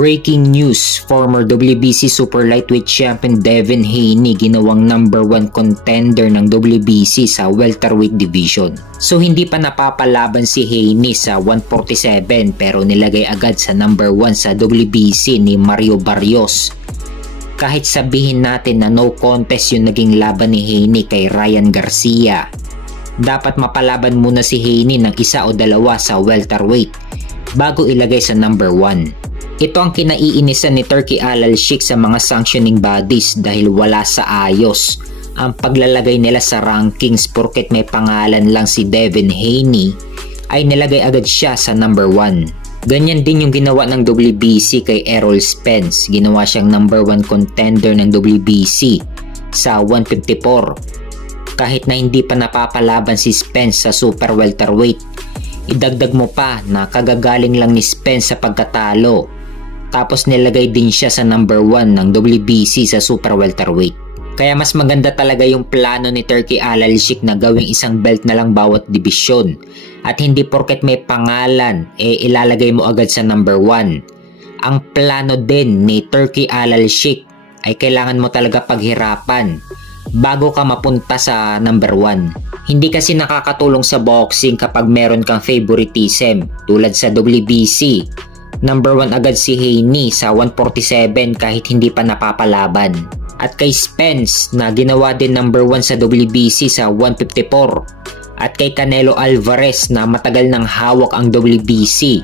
Breaking news, former WBC Super Lightweight Champion Devin Haney ginawang number 1 contender ng WBC sa welterweight division. So hindi pa napapalaban si Haney sa 147 pero nilagay agad sa number 1 sa WBC ni Mario Barrios. Kahit sabihin natin na no contest yung naging laban ni Haney kay Ryan Garcia, dapat mapalaban muna si Haney ng isa o dalawa sa welterweight bago ilagay sa number 1. Ito ang kinaiinisan ni Turki Al-Sheikh sa mga sanctioning bodies dahil wala sa ayos ang paglalagay nila sa rankings porket may pangalan lang si Devin Haney ay nilagay agad siya sa number 1. Ganyan din yung ginawa ng WBC kay Errol Spence. Ginawa siyang number 1 contender ng WBC sa 154. Kahit na hindi pa napapalaban si Spence sa super welterweight, idagdag mo pa na kagagaling lang ni Spence sa pagkatalo. Tapos nilagay din siya sa number 1 ng WBC sa super welterweight. Kaya mas maganda talaga yung plano ni Turki Al-Sheikh na gawing isang belt na lang bawat dibisyon. At hindi porket may pangalan, ilalagay mo agad sa number 1. Ang plano din ni Turki Al-Sheikh ay kailangan mo talaga paghirapan bago ka mapunta sa number 1. Hindi kasi nakakatulong sa boxing kapag meron kang favoritism tulad sa WBC. Number 1 agad si Haney sa 147 kahit hindi pa napapalaban. At kay Spence na ginawa din number 1 sa WBC sa 154. At kay Canelo Alvarez na matagal nang hawak ang WBC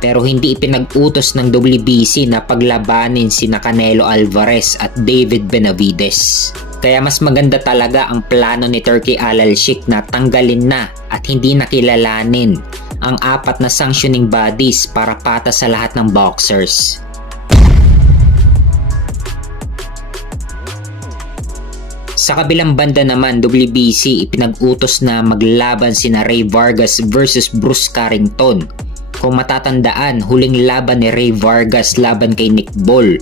pero hindi ipinag-utos ng WBC na paglabanin sina Canelo Alvarez at David Benavides. Kaya mas maganda talaga ang plano ni Turki Al-Sheikh na tanggalin na at hindi nakilalanin ang 4 na sanctioning bodies para patas sa lahat ng boxers. Sa kabilang banda naman, WBC ipinag-utos na maglaban sina Ray Vargas versus Bruce Carrington. Kung matatandaan, huling laban ni Ray Vargas laban kay Nick Ball,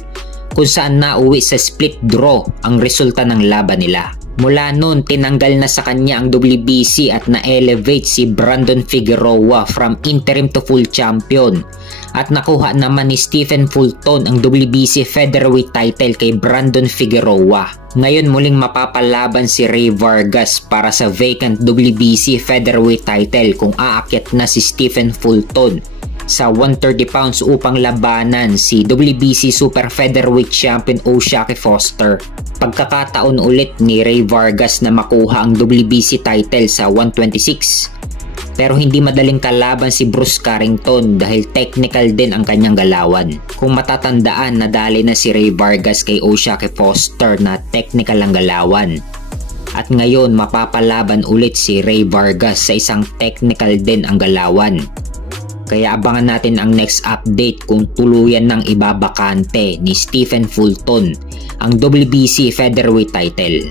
kung saan nauwi sa split draw ang resulta ng laban nila. Mula noon, tinanggal na sa kanya ang WBC at na-elevate si Brandon Figueroa from interim to full champion. At nakuha naman ni Stephen Fulton ang WBC featherweight title kay Brandon Figueroa. Ngayon muling mapapalaban si Ray Vargas para sa vacant WBC featherweight title kung aakyat na si Stephen Fulton sa 130 pounds upang labanan si WBC Super Featherweight Champion O'Shaquie Foster. Pagkakataon ulit ni Ray Vargas na makuha ang WBC title sa 126. Pero hindi madaling kalaban si Bruce Carrington dahil technical din ang kanyang galawan. Kung matatandaan, nadali na si Ray Vargas kay O'Shaquie Foster na technical ang galawan. At ngayon mapapalaban ulit si Ray Vargas sa isang technical din ang galawan. Kaya abangan natin ang next update kung tuluyan ng ibabakante ni Stephen Fulton ang WBC featherweight title.